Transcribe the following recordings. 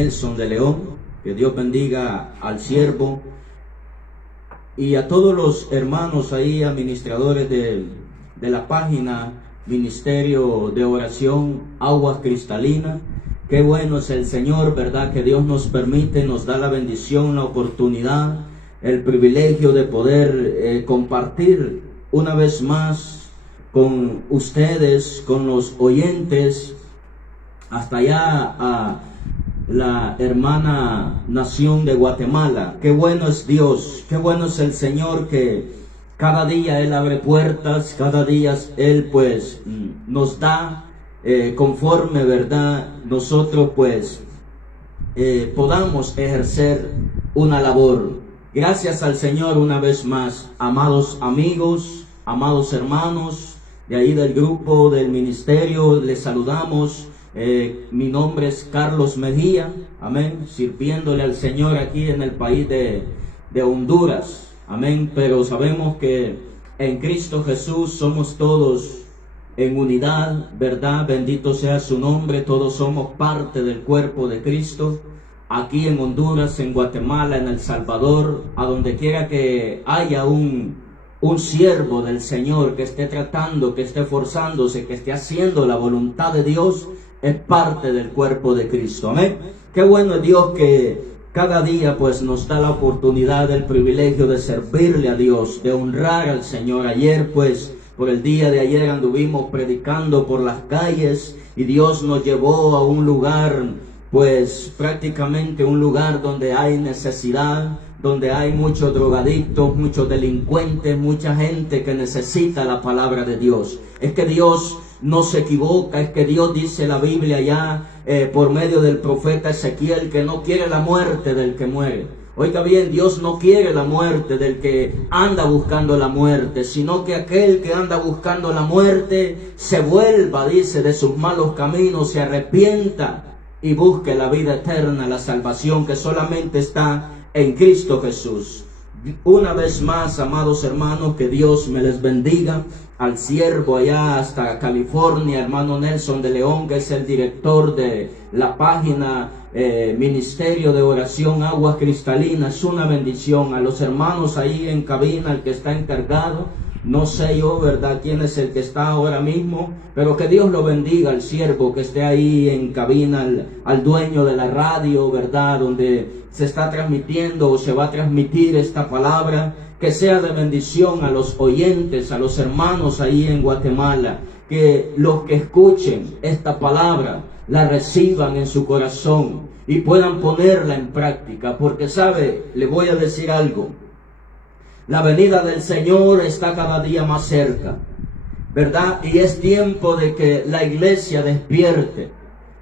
Nelson de León. Que Dios bendiga al siervo y a todos los hermanos ahí, administradores de la página Ministerio de Oración Aguas Cristalinas. Qué bueno es el Señor, ¿verdad? Que Dios nos permite, nos da la bendición, la oportunidad, el privilegio de poder compartir una vez más con ustedes, con los oyentes, hasta allá a la hermana nación de Guatemala. Qué bueno es Dios, qué bueno es el Señor, que cada día Él abre puertas, cada día Él pues nos da conforme, ¿verdad? Nosotros pues podamos ejercer una labor. Gracias al Señor una vez más, amados amigos, amados hermanos de ahí del grupo del ministerio, les saludamos. Mi nombre es Carlos Mejía, amén, sirviéndole al Señor aquí en el país de Honduras, amén. Pero sabemos que en Cristo Jesús somos todos en unidad, ¿verdad? Bendito sea su nombre. Todos somos parte del cuerpo de Cristo, aquí en Honduras, en Guatemala, en El Salvador, a donde quiera que haya un siervo del Señor que esté tratando, que esté esforzándose, que esté haciendo la voluntad de Dios, es parte del cuerpo de Cristo, amén. Qué bueno es Dios que cada día pues nos da la oportunidad, el privilegio de servirle a Dios, de honrar al Señor. Ayer pues, por el día de ayer anduvimos predicando por las calles y Dios nos llevó a un lugar, pues prácticamente un lugar donde hay necesidad, donde hay muchos drogadictos, muchos delincuentes, mucha gente que necesita la palabra de Dios. Es que Dios no se equivoca, es que Dios dice la Biblia ya por medio del profeta Ezequiel que no quiere la muerte del que muere. Oiga bien, Dios no quiere la muerte del que anda buscando la muerte, sino que aquel que anda buscando la muerte se vuelva, dice, de sus malos caminos, se arrepienta y busque la vida eterna, la salvación que solamente está en Cristo Jesús. Una vez más, amados hermanos, que Dios me les bendiga. Al siervo allá hasta California, hermano Nelson de León, que es el director de la página Ministerio de Oración Aguas Cristalinas. Es una bendición. A los hermanos ahí en cabina, el que está encargado, no sé yo, ¿verdad?, quién es el que está ahora mismo, pero que Dios lo bendiga al siervo que esté ahí en cabina, al dueño de la radio, ¿verdad?, donde se está transmitiendo o se va a transmitir esta palabra, que sea de bendición a los oyentes, a los hermanos ahí en Guatemala, que los que escuchen esta palabra la reciban en su corazón y puedan ponerla en práctica, porque sabe, le voy a decir algo, la venida del Señor está cada día más cerca, ¿verdad? Y es tiempo de que la iglesia despierte.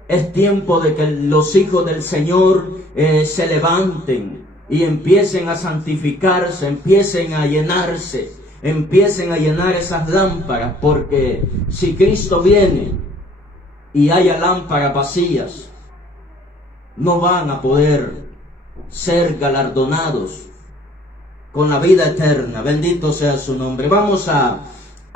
Es tiempo de que los hijos del Señor se levanten y empiecen a santificarse, empiecen a llenarse, empiecen a llenar esas lámparas, porque si Cristo viene y haya lámparas vacías, no van a poder ser galardonados con la vida eterna. Bendito sea su nombre. Vamos a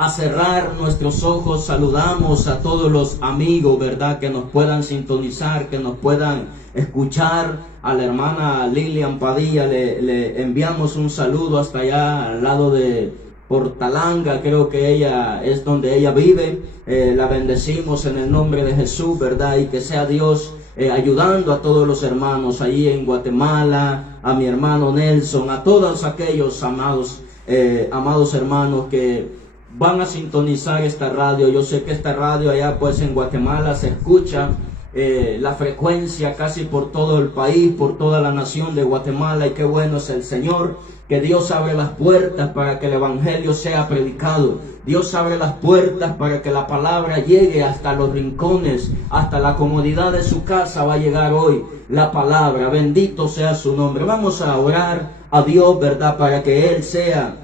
cerrar nuestros ojos. Saludamos a todos los amigos, ¿verdad?, que nos puedan sintonizar, que nos puedan escuchar. A la hermana Lilian Padilla le enviamos un saludo hasta allá al lado de Portalanga, creo que ella es donde ella vive. La bendecimos en el nombre de Jesús, ¿verdad? Y que sea Dios ayudando a todos los hermanos allí en Guatemala, a mi hermano Nelson, a todos aquellos amados hermanos que van a sintonizar esta radio. Yo sé que esta radio allá pues en Guatemala se escucha la frecuencia casi por todo el país, por toda la nación de Guatemala, y qué bueno es el Señor, que Dios abre las puertas para que el evangelio sea predicado. Dios abre las puertas para que la palabra llegue hasta los rincones, hasta la comodidad de su casa va a llegar hoy la palabra. Bendito sea su nombre. Vamos a orar a Dios, ¿verdad?, para que Él sea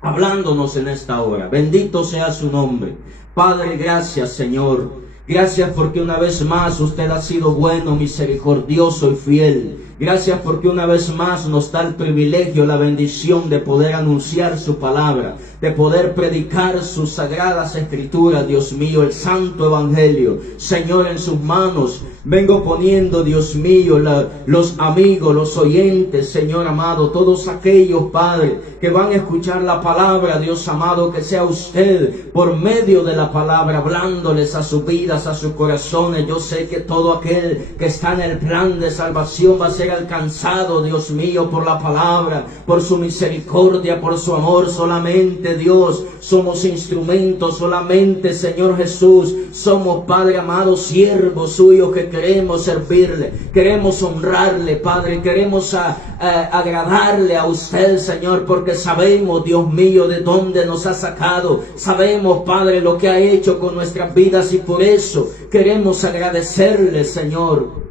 hablándonos en esta hora. Bendito sea su nombre. Padre, gracias, Señor. Gracias porque una vez más usted ha sido bueno, misericordioso y fiel. Gracias porque una vez más nos da el privilegio, la bendición de poder anunciar su palabra, de poder predicar sus sagradas escrituras, Dios mío, el santo evangelio. Señor, en sus manos vengo poniendo, Dios mío, los amigos, los oyentes, Señor amado, todos aquellos, Padre, que van a escuchar la palabra, Dios amado, que sea usted por medio de la palabra, hablándoles a sus vidas, a sus corazones. Yo sé que todo aquel que está en el plan de salvación va a ser alcanzado, Dios mío, por la palabra, por su misericordia, por su amor. Solamente, Dios, somos instrumentos, solamente, Señor Jesús, somos, Padre amado, siervos suyos que queremos servirle, queremos honrarle, Padre, queremos agradarle a usted, Señor, porque sabemos, Dios mío, de dónde nos ha sacado, sabemos, Padre, lo que ha hecho con nuestras vidas, y por eso queremos agradecerle, Señor.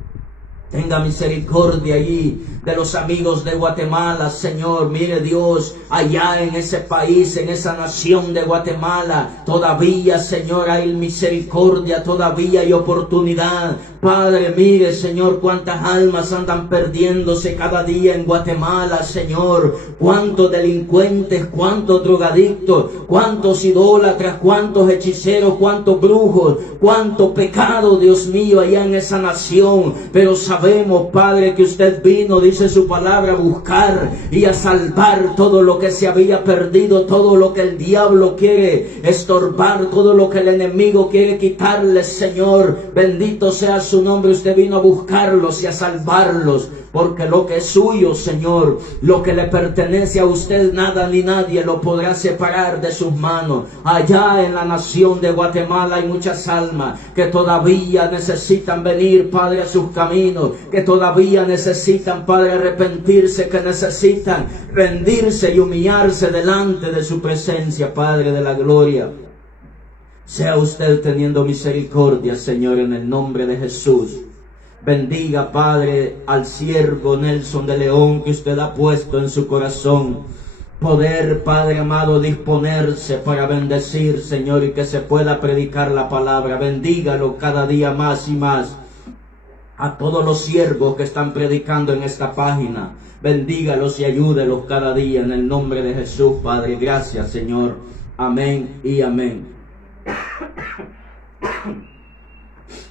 Tenga misericordia allí de los amigos de Guatemala, Señor. Mire, Dios, allá en ese país, en esa nación de Guatemala, todavía, Señor, hay misericordia, todavía hay oportunidad. Padre, mire, Señor, cuántas almas andan perdiéndose cada día en Guatemala, Señor. Cuántos delincuentes, cuántos drogadictos, cuántos idólatras, cuántos hechiceros, cuántos brujos, cuánto pecado, Dios mío, allá en esa nación. Pero sabemos, Padre, que usted vino, dice su palabra, a buscar y a salvar todo lo que se había perdido, todo lo que el diablo quiere estorbar, todo lo que el enemigo quiere quitarles, Señor. Bendito sea su nombre. Usted vino a buscarlos y a salvarlos, porque lo que es suyo, Señor, lo que le pertenece a usted, nada ni nadie lo podrá separar de sus manos. Allá en la nación de Guatemala hay muchas almas que todavía necesitan venir, Padre, a sus caminos, que todavía necesitan, Padre, arrepentirse, que necesitan rendirse y humillarse delante de su presencia, Padre de la gloria. Sea usted teniendo misericordia, Señor, en el nombre de Jesús. Bendiga, Padre, al siervo Nelson de León que usted ha puesto en su corazón. Poder, Padre amado, disponerse para bendecir, Señor, y que se pueda predicar la palabra. Bendígalo cada día más y más. A todos los siervos que están predicando en esta página, bendígalos y ayúdelos cada día en el nombre de Jesús, Padre. Gracias, Señor. Amén y amén.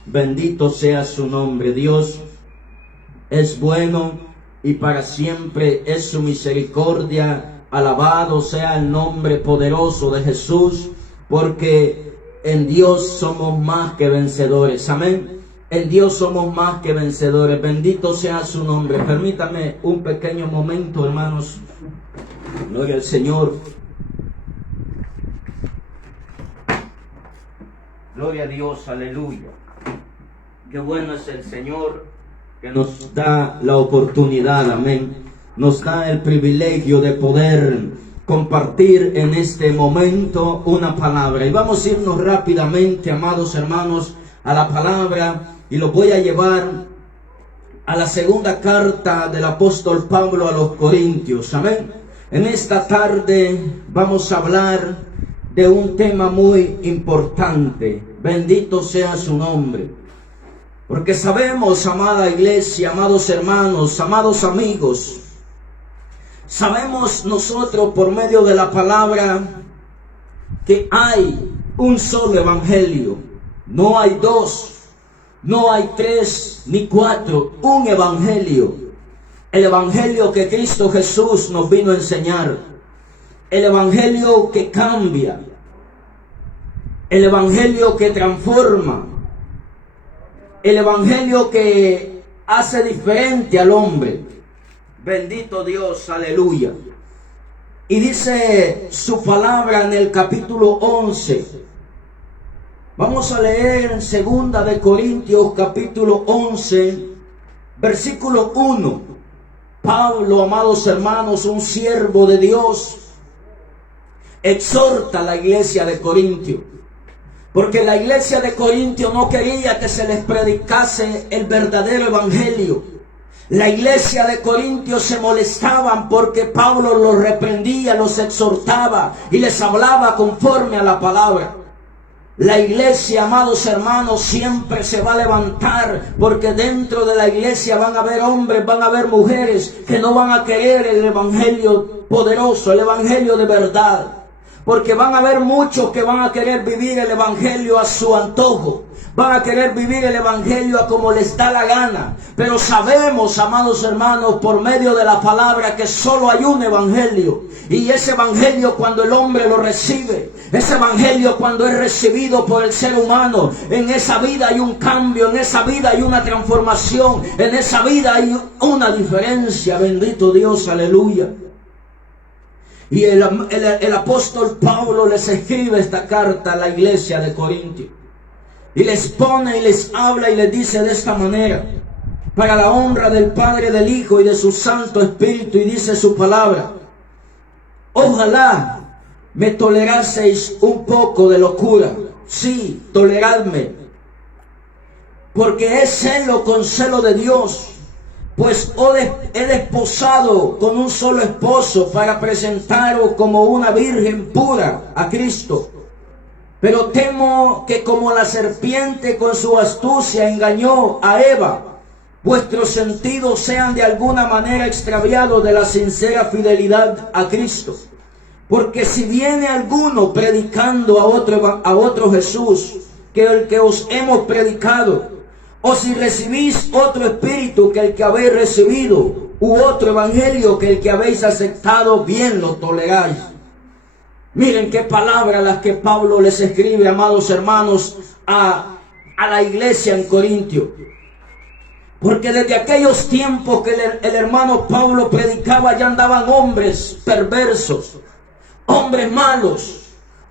Bendito sea su nombre. Dios es bueno y para siempre es su misericordia. Alabado sea el nombre poderoso de Jesús, porque en Dios somos más que vencedores. Amén. En Dios somos más que vencedores. Bendito sea su nombre. Permítame un pequeño momento, hermanos. Gloria al Señor. Gloria a Dios, aleluya. Qué bueno es el Señor, que nos da la oportunidad, amén. Nos da el privilegio de poder compartir en este momento una palabra. Y vamos a irnos rápidamente, amados hermanos, a la palabra, y lo voy a llevar a la segunda carta del apóstol Pablo a los Corintios, amén. En esta tarde vamos a hablar de un tema muy importante. Bendito sea su nombre. Porque sabemos, amada iglesia, amados hermanos, amados amigos, sabemos nosotros por medio de la palabra que hay un solo evangelio. No hay dos, no hay tres, ni cuatro, un evangelio. El evangelio que Cristo Jesús nos vino a enseñar. El evangelio que cambia. El evangelio que transforma. El evangelio que hace diferente al hombre. Bendito Dios, aleluya. Y dice su palabra en el capítulo 11. Vamos a leer en 2 de Corintios capítulo 11, versículo 1. Pablo, amados hermanos, un siervo de Dios, exhorta a la iglesia de Corintio. Porque la iglesia de Corintio no quería que se les predicase el verdadero evangelio. La iglesia de Corintio se molestaban porque Pablo los reprendía, los exhortaba y les hablaba conforme a la palabra. La iglesia, amados hermanos, siempre se va a levantar, porque dentro de la iglesia van a haber hombres, van a haber mujeres que no van a querer el evangelio poderoso, el evangelio de verdad. Porque van a haber muchos que van a querer vivir el evangelio a su antojo. Van a querer vivir el evangelio a como les da la gana. Pero sabemos, amados hermanos, por medio de la palabra, que solo hay un evangelio. Y ese evangelio, cuando el hombre lo recibe, ese evangelio cuando es recibido por el ser humano, en esa vida hay un cambio, en esa vida hay una transformación, en esa vida hay una diferencia. Bendito Dios, aleluya. Y el apóstol Pablo les escribe esta carta a la iglesia de Corintio. Y les pone y les habla y les dice de esta manera: para la honra del Padre, del Hijo y de su Santo Espíritu. Y dice su palabra: ojalá me toleraseis un poco de locura. Sí, toleradme, porque es celo con celo de Dios. Pues he desposado con un solo esposo para presentaros como una virgen pura a Cristo. Pero temo que como la serpiente con su astucia engañó a Eva, vuestros sentidos sean de alguna manera extraviados de la sincera fidelidad a Cristo. Porque si viene alguno predicando a otro Jesús que el que os hemos predicado, o si recibís otro espíritu que el que habéis recibido, u otro evangelio que el que habéis aceptado, bien lo toleráis. Miren qué palabras las que Pablo les escribe, amados hermanos, a la iglesia en Corintio. Porque desde aquellos tiempos que el hermano Pablo predicaba, ya andaban hombres perversos, hombres malos,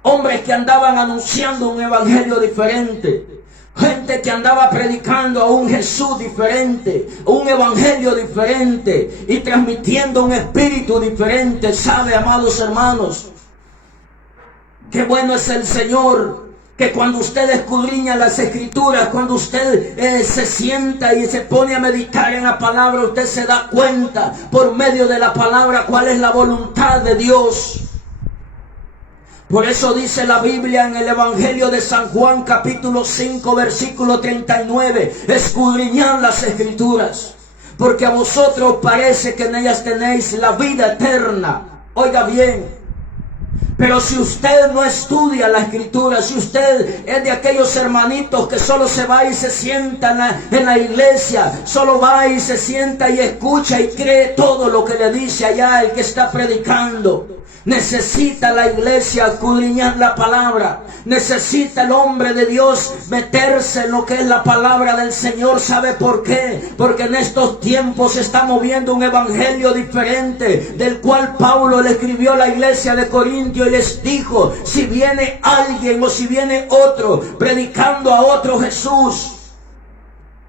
hombres que andaban anunciando un evangelio diferente. Gente que andaba predicando a un Jesús diferente, un evangelio diferente y transmitiendo un espíritu diferente. ¿Sabe, amados hermanos? Qué bueno es el Señor, que cuando usted escudriña las Escrituras, cuando usted se sienta y se pone a meditar en la palabra, usted se da cuenta por medio de la palabra cuál es la voluntad de Dios. Por eso dice la Biblia en el Evangelio de San Juan, capítulo 5, versículo 39, escudriñad las Escrituras, porque a vosotros parece que en ellas tenéis la vida eterna. Oiga bien. Pero si usted no estudia la Escritura, si usted es de aquellos hermanitos que solo se va y se sienta en la iglesia, solo va y se sienta y escucha y cree todo lo que le dice allá el que está predicando, necesita la iglesia escudriñar la palabra. Necesita el hombre de Dios meterse en lo que es la palabra del Señor. ¿Sabe por qué? Porque en estos tiempos se está moviendo un evangelio diferente, del cual Pablo le escribió a la iglesia de Corintio y les dijo: si viene alguien o si viene otro predicando a otro Jesús.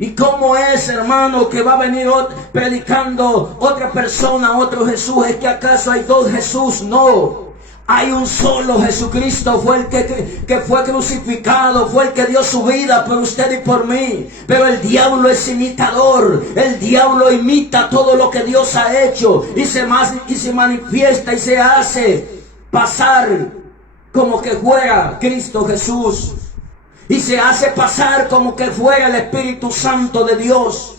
¿Y cómo es, hermano, que va a venir predicando otra persona, otro Jesús? ¿Es que acaso hay dos Jesús? No. Hay un solo Jesucristo. Fue el que fue crucificado, fue el que dio su vida por usted y por mí. Pero el diablo es imitador. El diablo imita todo lo que Dios ha hecho y se manifiesta y se hace pasar como que fuera Cristo Jesús. Y se hace pasar como que fuera el Espíritu Santo de Dios.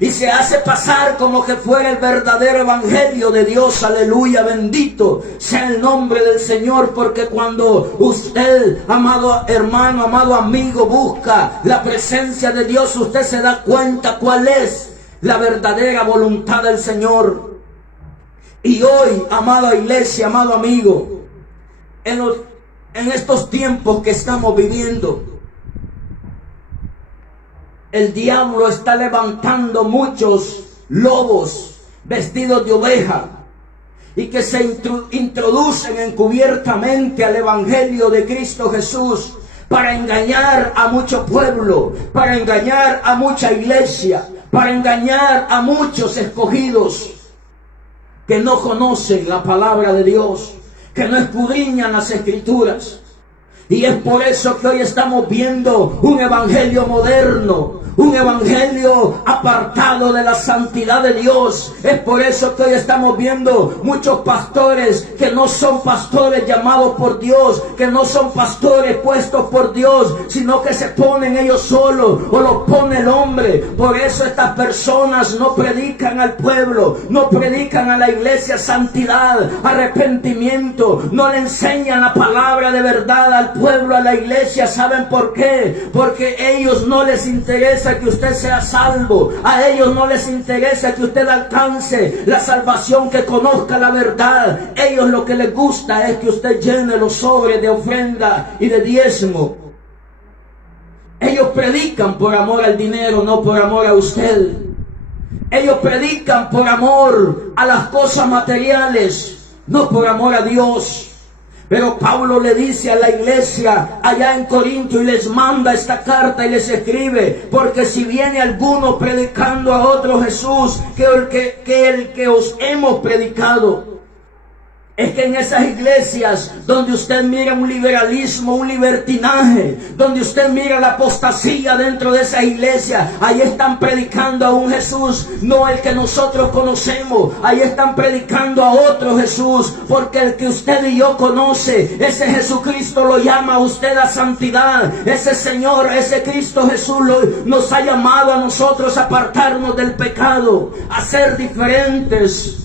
Y se hace pasar como que fuera el verdadero evangelio de Dios. Aleluya, bendito sea el nombre del Señor. Porque cuando usted, amado hermano, amado amigo, busca la presencia de Dios, usted se da cuenta cuál es la verdadera voluntad del Señor. Y hoy, amada iglesia, amado amigo, en estos tiempos que estamos viviendo, el diablo está levantando muchos lobos vestidos de oveja y que se introducen encubiertamente al evangelio de Cristo Jesús para engañar a mucho pueblo, para engañar a mucha iglesia, para engañar a muchos escogidos que no conocen la palabra de Dios, que no escudriñan las Escrituras. Y es por eso que hoy estamos viendo un evangelio moderno, un evangelio apartado de la santidad de Dios. Es por eso que hoy estamos viendo muchos pastores que no son pastores llamados por Dios, que no son pastores puestos por Dios, sino que se ponen ellos solos o los pone el hombre. Por eso estas personas no predican al pueblo, no predican a la iglesia santidad, arrepentimiento, no le enseñan la palabra de verdad al pueblo, a la iglesia. ¿Saben por qué? Porque a ellos no les interesa que usted sea salvo, a ellos no les interesa que usted alcance la salvación, que conozca la verdad. Ellos lo que les gusta es que usted llene los sobres de ofrenda y de diezmo. Ellos predican por amor al dinero, no por amor a usted. Ellos predican por amor a las cosas materiales, no por amor a Dios. Pero Pablo le dice a la iglesia allá en Corinto y les manda esta carta y les escribe: porque si viene alguno predicando a otro Jesús que el que os hemos predicado. Es que en esas iglesias donde usted mira un liberalismo, un libertinaje, donde usted mira la apostasía dentro de esa iglesia, ahí están predicando a un Jesús, no el que nosotros conocemos. Ahí están predicando a otro Jesús, porque el que usted y yo conoce, ese Jesucristo lo llama a usted a santidad. Ese Señor, ese Cristo Jesús nos ha llamado a nosotros a apartarnos del pecado, a ser diferentes.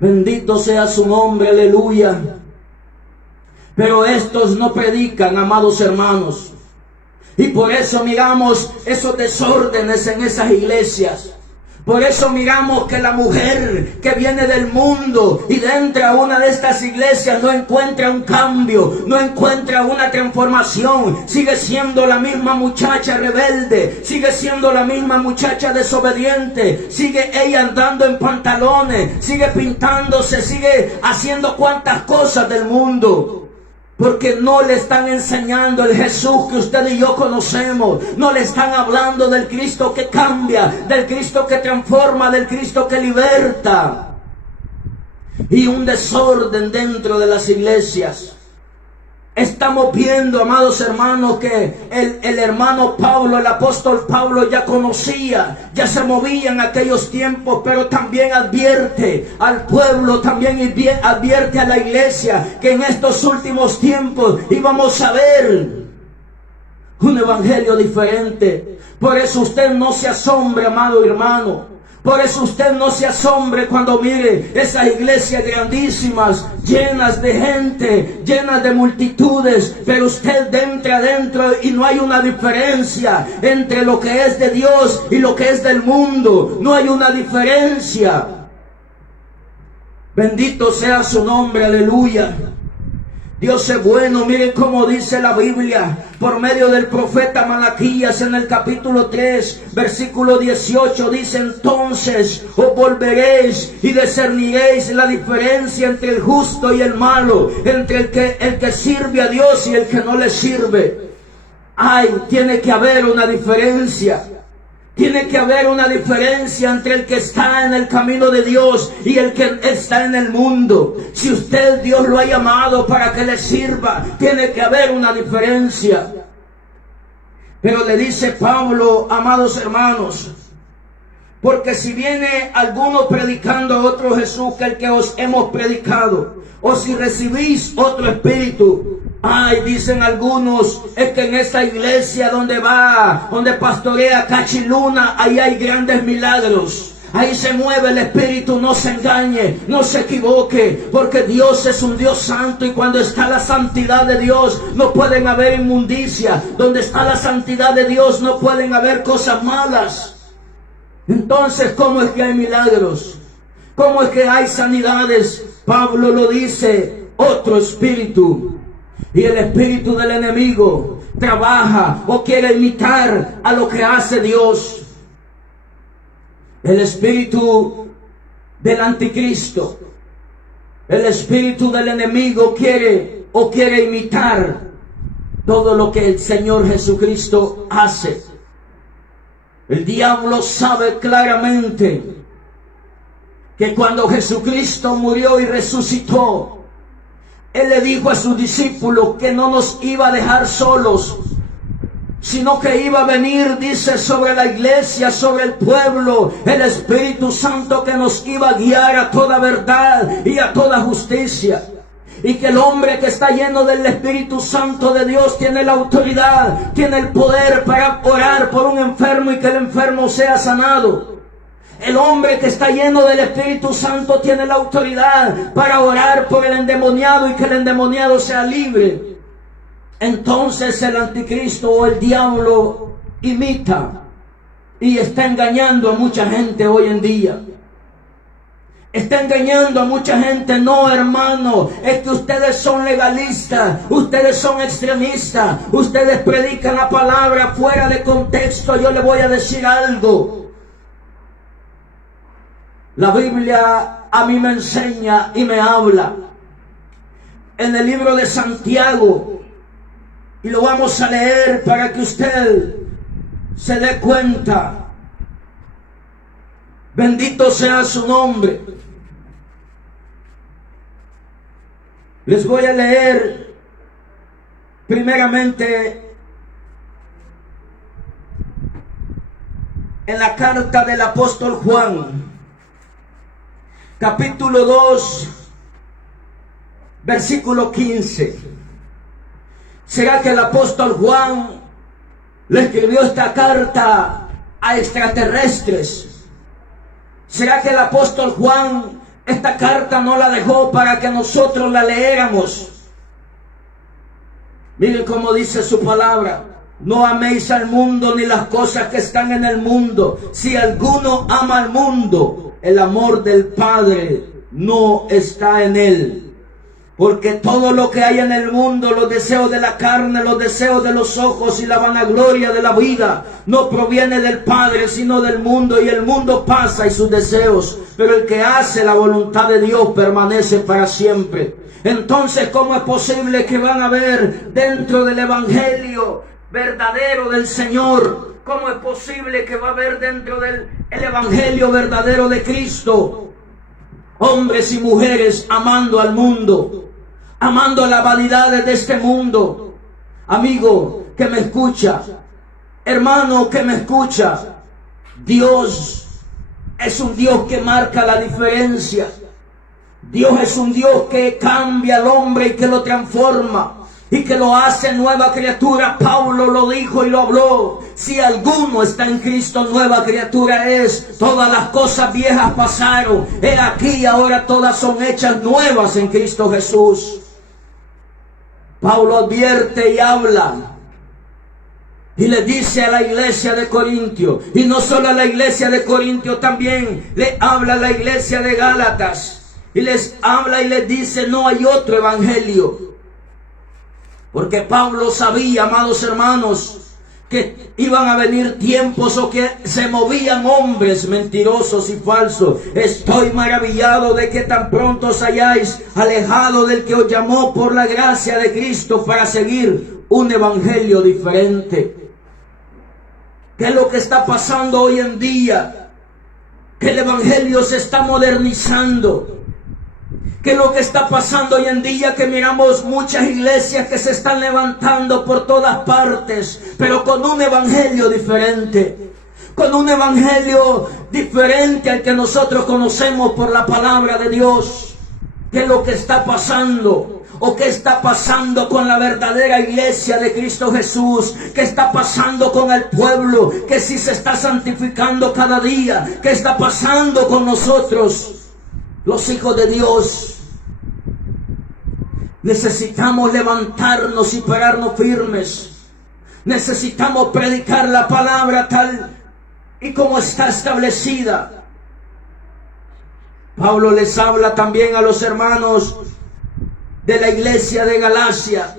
Bendito sea su nombre, aleluya. Pero estos no predican, amados hermanos. Y por eso miramos esos desórdenes en esas iglesias. Por eso miramos que la mujer que viene del mundo y entra a una de estas iglesias no encuentra un cambio, no encuentra una transformación. Sigue siendo la misma muchacha rebelde, sigue siendo la misma muchacha desobediente, sigue ella andando en pantalones, sigue pintándose, sigue haciendo cuantas cosas del mundo. Porque no le están enseñando el Jesús que usted y yo conocemos. No le están hablando del Cristo que cambia, del Cristo que transforma, del Cristo que liberta. Y un desorden dentro de las iglesias. Estamos viendo, amados hermanos, que el hermano Pablo, el apóstol Pablo ya conocía, ya se movía en aquellos tiempos, pero también advierte al pueblo, también advierte a la iglesia que en estos últimos tiempos íbamos a ver un evangelio diferente. Por eso usted no se asombre, amado hermano. Por eso usted no se asombre cuando mire esas iglesias grandísimas, llenas de gente, llenas de multitudes, pero usted entra adentro y no hay una diferencia entre lo que es de Dios y lo que es del mundo. No hay una diferencia. Bendito sea su nombre, aleluya. Dios es bueno. Miren cómo dice la Biblia por medio del profeta Malaquías en el capítulo 3, versículo 18. Dice: entonces os volveréis y discerniréis la diferencia entre el justo y el malo, entre el que sirve a Dios y el que no le sirve. Tiene que haber una diferencia. Tiene que haber una diferencia entre el que está en el camino de Dios y el que está en el mundo. Si usted, Dios lo ha llamado para que le sirva, tiene que haber una diferencia. Pero le dice Pablo, amados hermanos, porque si viene alguno predicando a otro Jesús que el que os hemos predicado, o si recibís otro espíritu. Dicen algunos, es que en esta iglesia donde pastorea Cachiluna, ahí hay grandes milagros. Ahí se mueve el espíritu. No se engañe, no se equivoque, porque Dios es un Dios santo, y cuando está la santidad de Dios no pueden haber inmundicia. Donde está la santidad de Dios no pueden haber cosas malas. Entonces, ¿cómo es que hay milagros? ¿Cómo es que hay sanidades? Pablo lo dice: otro espíritu. Y el espíritu del enemigo trabaja o quiere imitar a lo que hace Dios. El espíritu del anticristo, el espíritu del enemigo quiere imitar todo lo que el Señor Jesucristo hace. El diablo sabe claramente que cuando Jesucristo murió y resucitó, Él le dijo a sus discípulos que no nos iba a dejar solos, sino que iba a venir, dice, sobre la iglesia, sobre el pueblo, el Espíritu Santo que nos iba a guiar a toda verdad y a toda justicia. Y que el hombre que está lleno del Espíritu Santo de Dios tiene la autoridad, tiene el poder para orar por un enfermo y que el enfermo sea sanado. El hombre que está lleno del Espíritu Santo tiene la autoridad para orar por el endemoniado y que el endemoniado sea libre. Entonces el anticristo o el diablo imita y está engañando a mucha gente hoy en día. Está engañando a mucha gente. No, hermano, es que ustedes son legalistas, ustedes son extremistas, ustedes predican la palabra fuera de contexto. Yo le voy a decir algo. La Biblia a mí me enseña y me habla en el libro de Santiago, y lo vamos a leer para que usted se dé cuenta. Bendito sea su nombre. Les voy a leer primeramente en la carta del apóstol Juan, capítulo 2, versículo 15. ¿Será que el apóstol Juan le escribió esta carta a extraterrestres? ¿Será que el apóstol Juan esta carta no la dejó para que nosotros la leéramos? Miren cómo dice su palabra: no améis al mundo ni las cosas que están en el mundo. Si alguno ama al mundo, el amor del Padre no está en él. Porque todo lo que hay en el mundo, los deseos de la carne, los deseos de los ojos y la vanagloria de la vida, no proviene del Padre, sino del mundo. Y el mundo pasa y sus deseos, pero el que hace la voluntad de Dios permanece para siempre. Entonces, ¿cómo es posible que van a ver dentro del evangelio verdadero del Señor? ¿Cómo es posible que va a haber dentro del evangelio verdadero de Cristo hombres y mujeres amando al mundo, amando las vanidades de este mundo? Amigo que me escucha, hermano que me escucha, Dios es un Dios que marca la diferencia. Dios es un Dios que cambia al hombre y que lo transforma y que lo hace nueva criatura. Pablo lo dijo y lo habló: si alguno está en Cristo, nueva criatura es. Todas las cosas viejas pasaron, he aquí ahora todas son hechas nuevas en Cristo Jesús. Pablo advierte y habla y le dice a la iglesia de Corintio, y no solo a la iglesia de Corintio, también le habla a la iglesia de Gálatas, y les habla y les dice: no hay otro evangelio. Porque Pablo sabía, amados hermanos, que iban a venir tiempos o que se movían hombres mentirosos y falsos. Estoy maravillado de que tan pronto os hayáis alejado del que os llamó por la gracia de Cristo para seguir un evangelio diferente. ¿Qué es lo que está pasando hoy en día? Que el evangelio se está modernizando. ¿Qué es lo que está pasando hoy en día? Que miramos muchas iglesias que se están levantando por todas partes, pero con un evangelio diferente. Con un evangelio diferente al que nosotros conocemos por la palabra de Dios. ¿Qué es lo que está pasando? ¿O qué está pasando con la verdadera iglesia de Cristo Jesús? ¿Qué está pasando con el pueblo que sí se está santificando cada día? ¿Qué está pasando con nosotros, los hijos de Dios? Necesitamos levantarnos y pararnos firmes. Necesitamos predicar la palabra tal y como está establecida. Pablo les habla también a los hermanos de la iglesia de Galacia.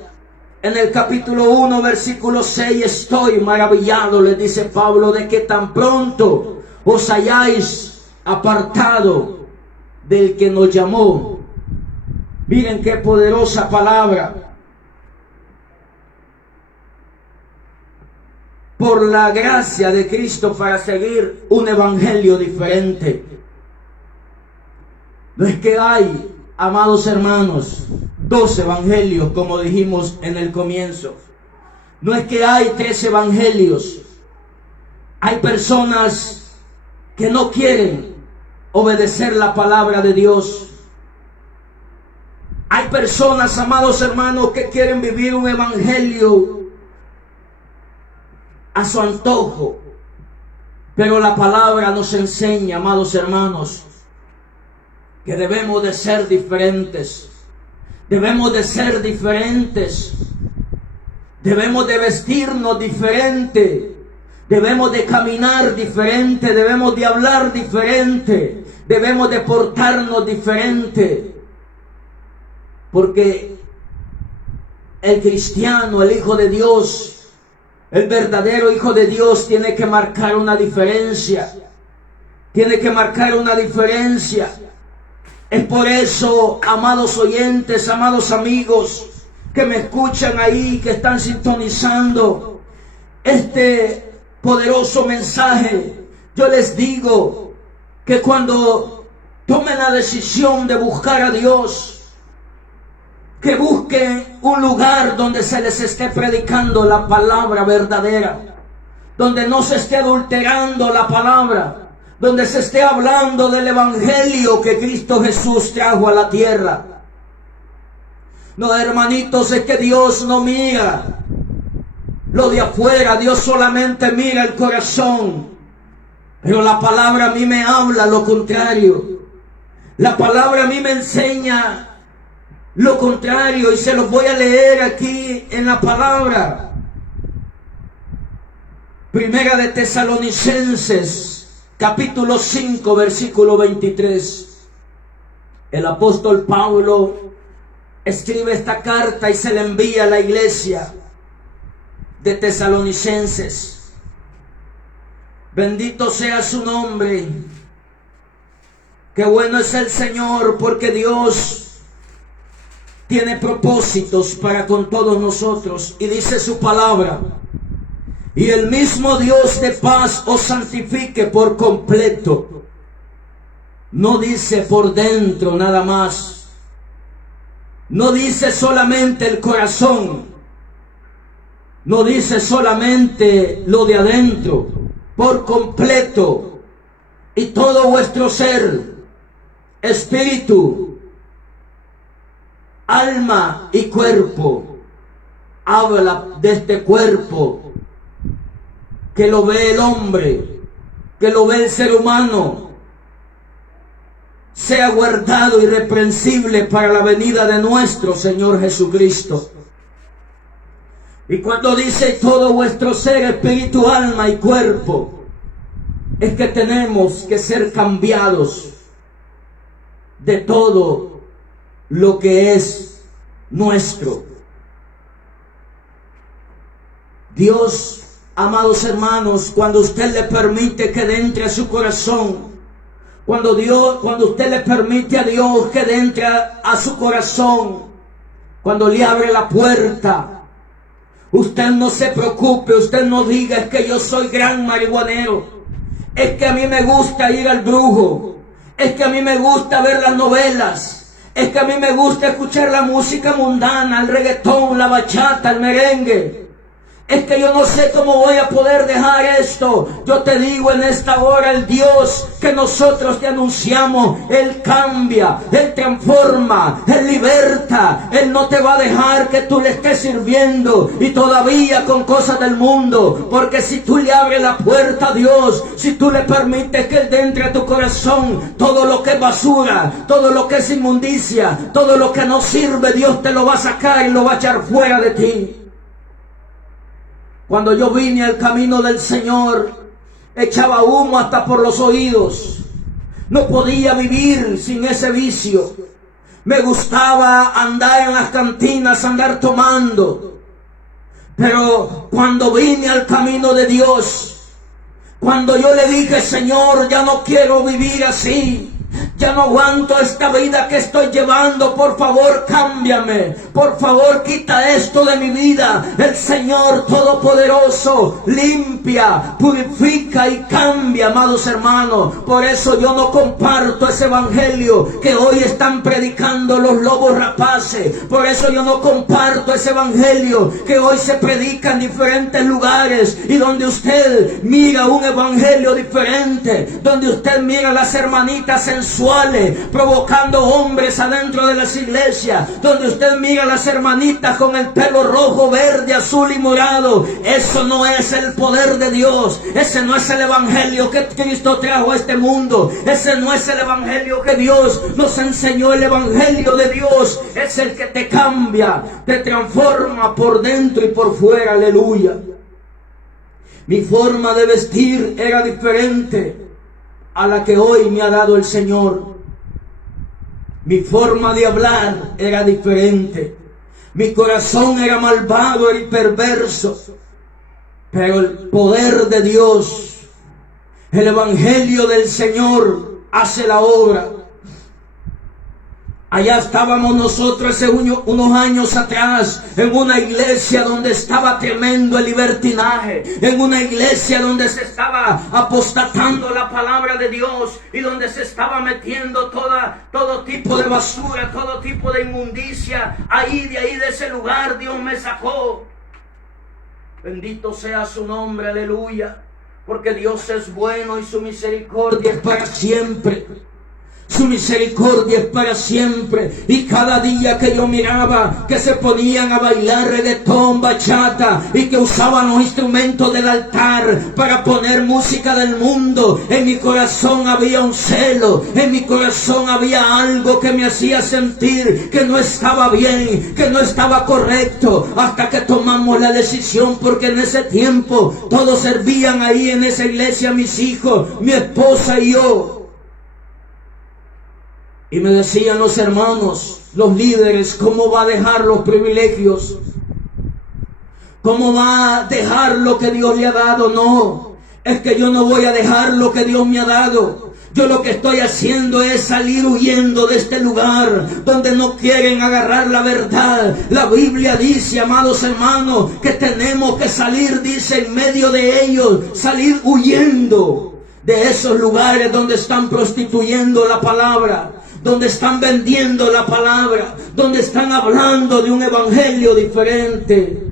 En el capítulo 1, versículo 6, estoy maravillado, les dice Pablo, de que tan pronto os hayáis apartado del que nos llamó. Miren qué poderosa palabra. Por la gracia de Cristo para seguir un evangelio diferente. No es que hay, amados hermanos, dos evangelios como dijimos en el comienzo. No es que hay 3 evangelios. Hay personas que no quieren obedecer la palabra de Dios. Hay personas, amados hermanos, que quieren vivir un evangelio a su antojo. Pero la palabra nos enseña, amados hermanos, que debemos de ser diferentes. Debemos de ser diferentes. Debemos de vestirnos diferente. Debemos de caminar diferente. Debemos de hablar diferente. Debemos de portarnos diferente. Porque el cristiano, el Hijo de Dios, el verdadero Hijo de Dios tiene que marcar una diferencia. Tiene que marcar una diferencia. Es por eso, amados oyentes, amados amigos, que me escuchan ahí, que están sintonizando este poderoso mensaje, yo les digo que cuando tomen la decisión de buscar a Dios, que busquen un lugar donde se les esté predicando la palabra verdadera, donde no se esté adulterando la palabra, donde se esté hablando del evangelio que Cristo Jesús trajo a la tierra. No, hermanitos, es que Dios no mira lo de afuera, Dios solamente mira el corazón. Pero la palabra a mí me habla lo contrario. La palabra a mí me enseña lo contrario, y se los voy a leer aquí en la palabra. Primera de Tesalonicenses, capítulo 5, versículo 23. El apóstol Pablo escribe esta carta y se la envía a la iglesia de Tesalonicenses. Bendito sea su nombre. Qué bueno es el Señor, porque Dios tiene propósitos para con todos nosotros. Y dice su palabra: y el mismo Dios de paz os santifique por completo. No dice por dentro nada más. No dice solamente el corazón. No dice solamente lo de adentro. Por completo. Y todo vuestro ser, espíritu, alma y cuerpo. Habla de este cuerpo que lo ve el hombre, que lo ve el ser humano, sea guardado irreprensible para la venida de nuestro Señor Jesucristo. Y cuando dice todo vuestro ser, espíritu, alma y cuerpo, es que tenemos que ser cambiados de todo lo que es nuestro. Dios, amados hermanos, cuando usted le permite que entre a su corazón, cuando usted le permite a Dios que entre a su corazón, cuando le abre la puerta, usted no se preocupe, usted no diga: es que yo soy gran marihuanero, es que a mí me gusta ir al brujo, es que a mí me gusta ver las novelas, es que a mí me gusta escuchar la música mundana, el reggaetón, la bachata, el merengue. Es que yo no sé cómo voy a poder dejar esto. Yo te digo en esta hora, el Dios que nosotros te anunciamos, Él cambia, Él transforma, Él liberta. Él no te va a dejar que tú le estés sirviendo y todavía con cosas del mundo. Porque si tú le abres la puerta a Dios, si tú le permites que Él entre a tu corazón, todo lo que es basura, todo lo que es inmundicia, todo lo que no sirve, Dios te lo va a sacar y lo va a echar fuera de ti. Cuando yo vine al camino del Señor, echaba humo hasta por los oídos. No podía vivir sin ese vicio. Me gustaba andar en las cantinas, andar tomando. Pero cuando vine al camino de Dios, cuando yo le dije: Señor, ya no quiero vivir así, ya no aguanto esta vida que estoy llevando, por favor cámbiame, por favor quita esto de mi vida. El Señor Todopoderoso limpia, purifica y cambia, amados hermanos. Por eso yo no comparto ese evangelio que hoy están predicando los lobos rapaces. Por eso yo no comparto ese evangelio que hoy se predica en diferentes lugares y donde usted mira un evangelio diferente, donde usted mira las hermanitas sensuales provocando hombres adentro de las iglesias, donde usted mira las hermanitas con el pelo rojo, verde, azul y morado. Eso no es el poder de Dios. Ese no es el evangelio que Cristo trajo a este mundo. Ese no es el evangelio que Dios nos enseñó. El evangelio de Dios es el que te cambia, te transforma por dentro y por fuera. Aleluya. Mi forma de vestir era diferente a la que hoy me ha dado el Señor. Mi forma de hablar era diferente. Mi corazón era malvado y perverso. Pero el poder de Dios, el evangelio del Señor hace la obra. Allá estábamos nosotros hace unos años atrás en una iglesia donde estaba tremendo el libertinaje, en una iglesia donde se estaba apostatando la palabra de Dios y donde se estaba metiendo todo tipo de basura, todo tipo de inmundicia. De ahí de ese lugar Dios me sacó. Bendito sea su nombre, aleluya, porque Dios es bueno y su misericordia es para siempre. Su misericordia es para siempre. Y cada día que yo miraba que se ponían a bailar reggaetón, bachata, y que usaban los instrumentos del altar para poner música del mundo, en mi corazón había un celo, en mi corazón había algo que me hacía sentir que no estaba bien, que no estaba correcto, hasta que tomamos la decisión, porque en ese tiempo todos servían ahí en esa iglesia, mis hijos, mi esposa y yo. Y me decían los hermanos, los líderes, ¿cómo va a dejar los privilegios? ¿Cómo va a dejar lo que Dios le ha dado? No, es que yo no voy a dejar lo que Dios me ha dado. Yo lo que estoy haciendo es salir huyendo de este lugar donde no quieren agarrar la verdad. La Biblia dice, amados hermanos, que tenemos que salir, dice, en medio de ellos, salir huyendo de esos lugares donde están prostituyendo la palabra, donde están vendiendo la palabra, donde están hablando de un evangelio diferente.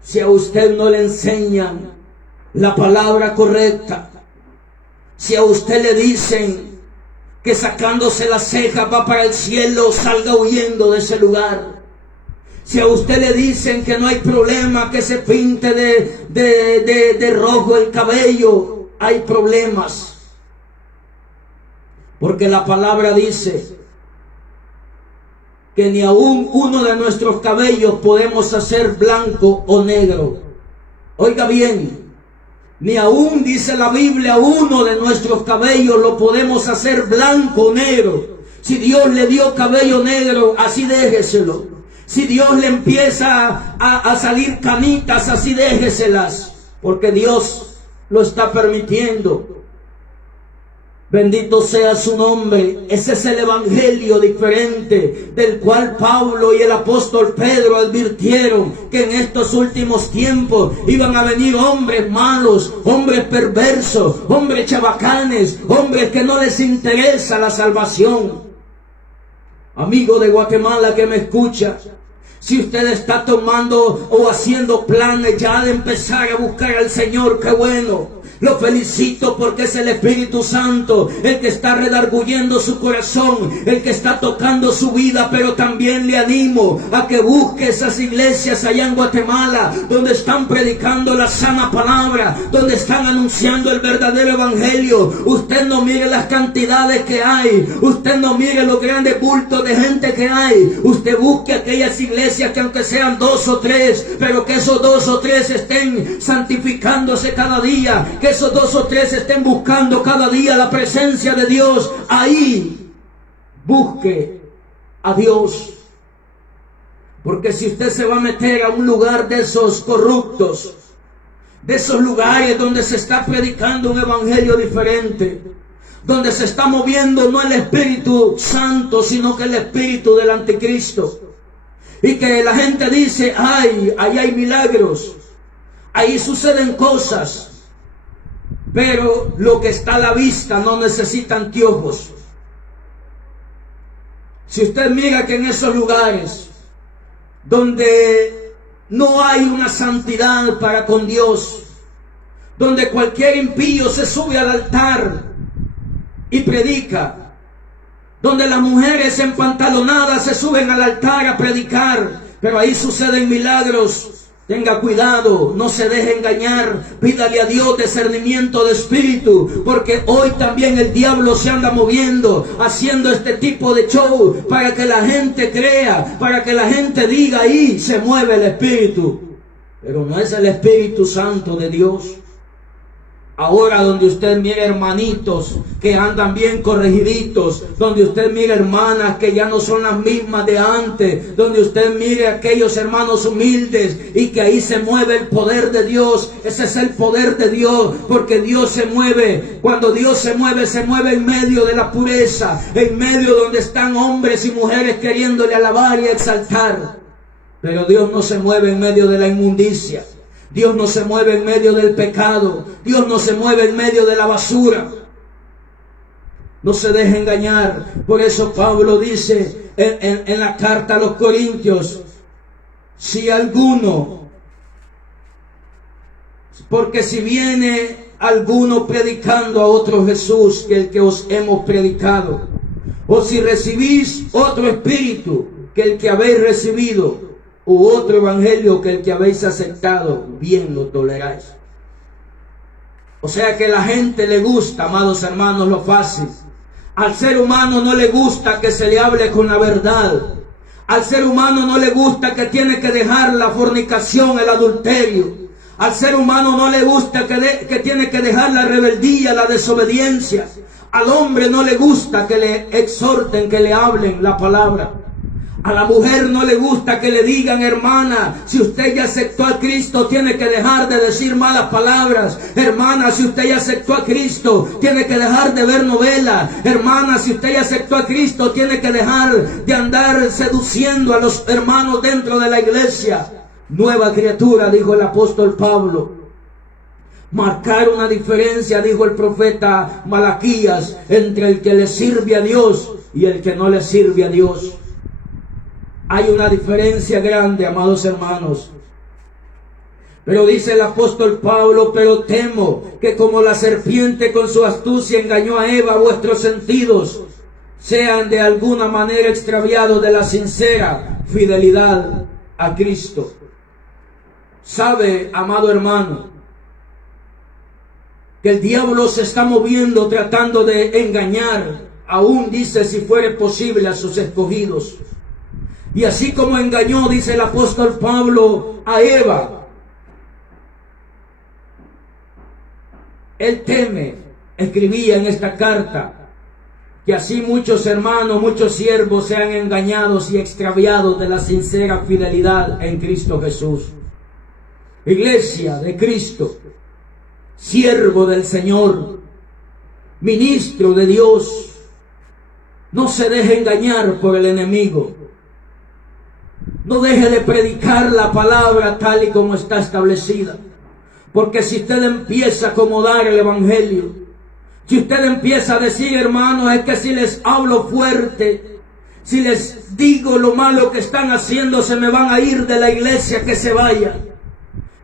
Si a usted no le enseñan la palabra correcta, si a usted le dicen que sacándose las cejas va para el cielo, salga huyendo de ese lugar. Si a usted le dicen que no hay problema que se pinte de rojo el cabello, hay problemas. Porque la palabra dice que ni aún uno de nuestros cabellos podemos hacer blanco o negro. Oiga bien, ni aún, dice la Biblia, uno de nuestros cabellos lo podemos hacer blanco o negro. Si Dios le dio cabello negro, así déjeselo. Si Dios le empieza a salir canitas, así déjeselas, porque Dios lo está permitiendo. Bendito sea su nombre. Ese es el evangelio diferente del cual Pablo y el apóstol Pedro advirtieron que en estos últimos tiempos iban a venir hombres malos, hombres perversos, hombres chabacanes, hombres que no les interesa la salvación. Amigo de Guatemala que me escucha, si usted está tomando o haciendo planes ya de empezar a buscar al Señor, qué bueno. Lo felicito porque es el Espíritu Santo el que está redarguyendo su corazón, el que está tocando su vida, pero también le animo a que busque esas iglesias allá en Guatemala donde están predicando la sana palabra, donde están anunciando el verdadero evangelio. Usted no mire las cantidades que hay, usted no mire los grandes bultos de gente que hay, usted busque aquellas iglesias que aunque sean 2 o 3, pero que esos 2 o 3 estén santificándose cada día, que esos 2 o 3 estén buscando cada día la presencia de Dios. Ahí busque a Dios, porque si usted se va a meter a un lugar de esos corruptos, de esos lugares donde se está predicando un evangelio diferente, donde se está moviendo no el Espíritu Santo, sino que el espíritu del anticristo. Y que la gente dice, ay, ahí hay milagros, ahí suceden cosas, pero lo que está a la vista no necesita anteojos. Si usted mira que en esos lugares donde no hay una santidad para con Dios, donde cualquier impío se sube al altar y predica, donde las mujeres empantalonadas se suben al altar a predicar, pero ahí suceden milagros, tenga cuidado, no se deje engañar, pídale a Dios discernimiento de espíritu, porque hoy también el diablo se anda moviendo, haciendo este tipo de show, para que la gente crea, para que la gente diga, ahí se mueve el espíritu, pero no es el Espíritu Santo de Dios. Ahora donde usted mire hermanitos que andan bien corregiditos, donde usted mire hermanas que ya no son las mismas de antes, donde usted mire aquellos hermanos humildes y que ahí se mueve el poder de Dios. Ese es el poder de Dios, porque Dios se mueve. Cuando Dios se mueve en medio de la pureza, en medio donde están hombres y mujeres queriéndole alabar y exaltar. Pero Dios no se mueve en medio de la inmundicia. Dios no se mueve en medio del pecado. Dios no se mueve en medio de la basura. No se deje engañar. Por eso Pablo dice en la carta a los Corintios, si alguno, porque si viene alguno predicando a otro Jesús que el que os hemos predicado, o si recibís otro espíritu que el que habéis recibido, u otro evangelio que el que habéis aceptado, bien lo toleráis. O sea que a la gente le gusta, amados hermanos, lo fácil. Al ser humano no le gusta que se le hable con la verdad. Al ser humano no le gusta que tiene que dejar la fornicación, el adulterio. Al ser humano no le gusta que tiene que dejar la rebeldía, la desobediencia. Al hombre no le gusta que le exhorten, que le hablen la palabra. A la mujer no le gusta que le digan, hermana, si usted ya aceptó a Cristo, tiene que dejar de decir malas palabras. Hermana, si usted ya aceptó a Cristo, tiene que dejar de ver novelas. Hermana, si usted ya aceptó a Cristo, tiene que dejar de andar seduciendo a los hermanos dentro de la iglesia. Nueva criatura, dijo el apóstol Pablo. Marcar una diferencia, dijo el profeta Malaquías, entre el que le sirve a Dios y el que no le sirve a Dios. Hay una diferencia grande, amados hermanos. Pero dice el apóstol Pablo, pero temo que como la serpiente con su astucia engañó a Eva, vuestros sentidos sean de alguna manera extraviados de la sincera fidelidad a Cristo. Sabe, amado hermano, que el diablo se está moviendo tratando de engañar, aún dice si fuere posible, a sus escogidos. Y así como engañó, dice el apóstol Pablo, a Eva, él teme, escribía en esta carta, que así muchos hermanos, muchos siervos sean engañados y extraviados de la sincera fidelidad en Cristo Jesús. Iglesia de Cristo, siervo del Señor, ministro de Dios, no se deje engañar por el enemigo. No deje de predicar la palabra tal y como está establecida. Porque si usted empieza a acomodar el evangelio, si usted empieza a decir, hermanos, es que si les hablo fuerte, si les digo lo malo que están haciendo, se me van a ir de la iglesia, que se vayan.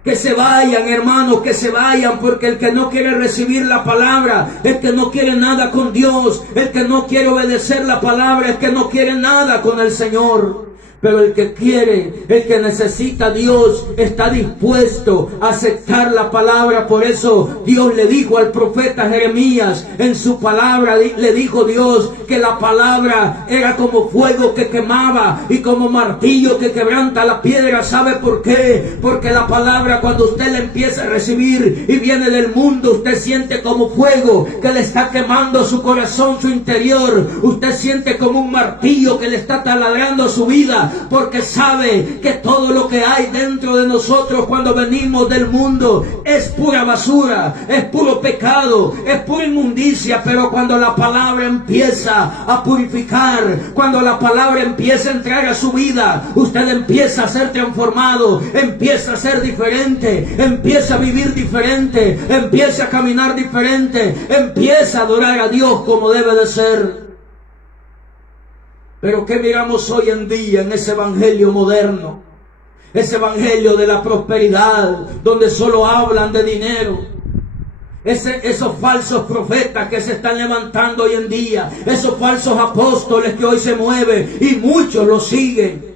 Que se vayan, hermanos, que se vayan, porque el que no quiere recibir la palabra, el que no quiere nada con Dios, el que no quiere obedecer la palabra, el que no quiere nada con el Señor. Pero el que quiere, el que necesita a Dios, está dispuesto a aceptar la palabra. Por eso Dios le dijo al profeta Jeremías, en su palabra le dijo Dios que la palabra era como fuego que quemaba y como martillo que quebranta la piedra. ¿Sabe por qué? Porque la palabra, cuando usted la empieza a recibir y viene del mundo, usted siente como fuego que le está quemando su corazón, su interior. Usted siente como un martillo que le está taladrando su vida. porque sabe que todo lo que hay dentro de nosotros cuando venimos del mundo es pura basura, es puro pecado, es pura inmundicia. Pero cuando la palabra empieza a purificar, cuando la palabra empieza a entrar a su vida, usted empieza a ser transformado, empieza a ser diferente, empieza a vivir diferente, empieza a caminar diferente, empieza a adorar a Dios como debe de ser. Pero ¿qué miramos hoy en día en ese evangelio moderno? Ese evangelio de la prosperidad, donde solo hablan de dinero. Esos falsos profetas que se están levantando hoy en día, esos falsos apóstoles que hoy se mueven y muchos los siguen.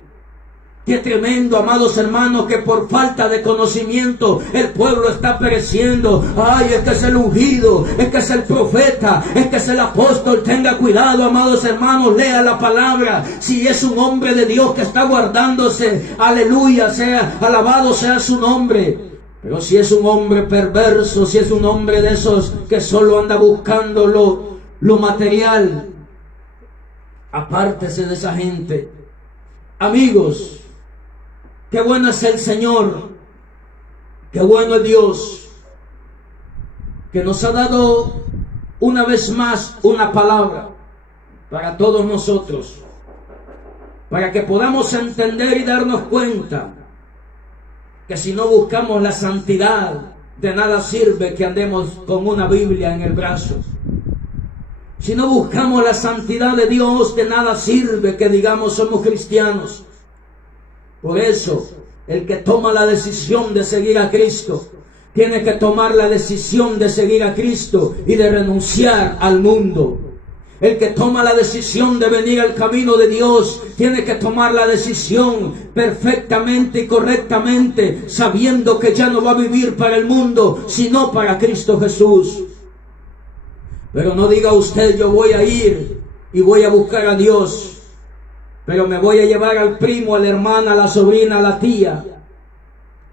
Qué tremendo, amados hermanos, que por falta de conocimiento el pueblo está pereciendo. Ay, es que es el ungido, es que es el profeta, es que es el apóstol. Tenga cuidado, amados hermanos, lea la palabra. Si es un hombre de Dios que está guardándose, aleluya, sea alabado sea su nombre. Pero si es un hombre perverso, si es un hombre de esos que solo anda buscando lo material, apártese de esa gente. Amigos, qué bueno es el Señor, qué bueno es Dios, que nos ha dado una vez más una palabra para todos nosotros, para que podamos entender y darnos cuenta que si no buscamos la santidad, de nada sirve que andemos con una Biblia en el brazo. Si no buscamos la santidad de Dios, de nada sirve que digamos somos cristianos. Por eso, el que toma la decisión de seguir a Cristo, tiene que tomar la decisión de seguir a Cristo y de renunciar al mundo. El que toma la decisión de venir al camino de Dios, tiene que tomar la decisión perfectamente y correctamente, sabiendo que ya no va a vivir para el mundo, sino para Cristo Jesús. Pero no diga usted, yo voy a ir y voy a buscar a Dios, pero me voy a llevar al primo, a la hermana, a la sobrina, a la tía,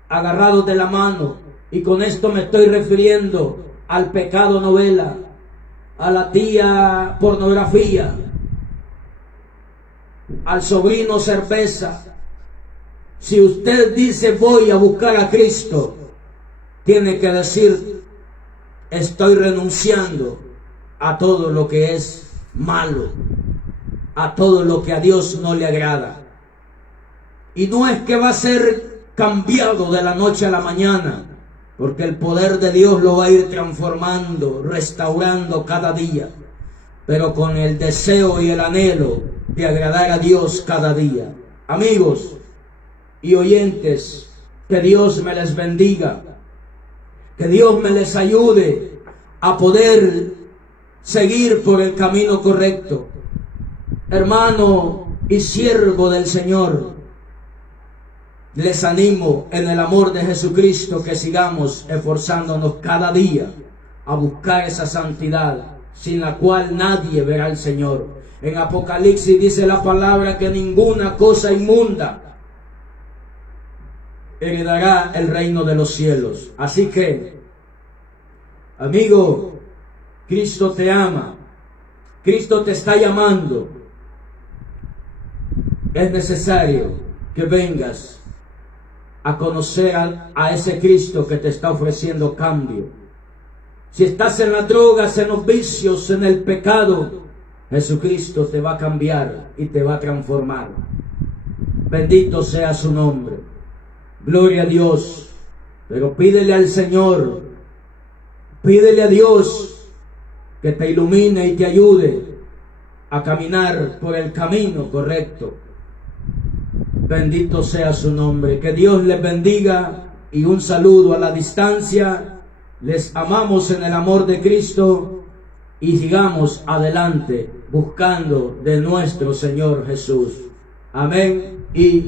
agarrados de la mano. Y con esto me estoy refiriendo al pecado novela, a la tía pornografía, al sobrino cerveza. Si usted dice voy a buscar a Cristo, tiene que decir estoy renunciando a todo lo que es malo, a todo lo que a Dios no le agrada. Y no es que va a ser cambiado de la noche a la mañana, porque el poder de Dios lo va a ir transformando, restaurando cada día, pero con el deseo y el anhelo de agradar a Dios cada día. Amigos y oyentes, que Dios me les bendiga, que Dios me les ayude a poder seguir por el camino correcto. Hermano y siervo del Señor, les animo en el amor de Jesucristo que sigamos esforzándonos cada día a buscar esa santidad sin la cual nadie verá al Señor. En Apocalipsis dice la palabra que ninguna cosa inmunda heredará el reino de los cielos. Así que, amigo, Cristo te ama, Cristo te está llamando. Es necesario que vengas a conocer a ese Cristo que te está ofreciendo cambio. Si estás en las drogas, en los vicios, en el pecado, Jesucristo te va a cambiar y te va a transformar. Bendito sea su nombre. Gloria a Dios. Pero pídele al Señor, pídele a Dios que te ilumine y te ayude a caminar por el camino correcto. Bendito sea su nombre. Que Dios les bendiga y un saludo a la distancia. Les amamos en el amor de Cristo y sigamos adelante buscando de nuestro Señor Jesús. Amén y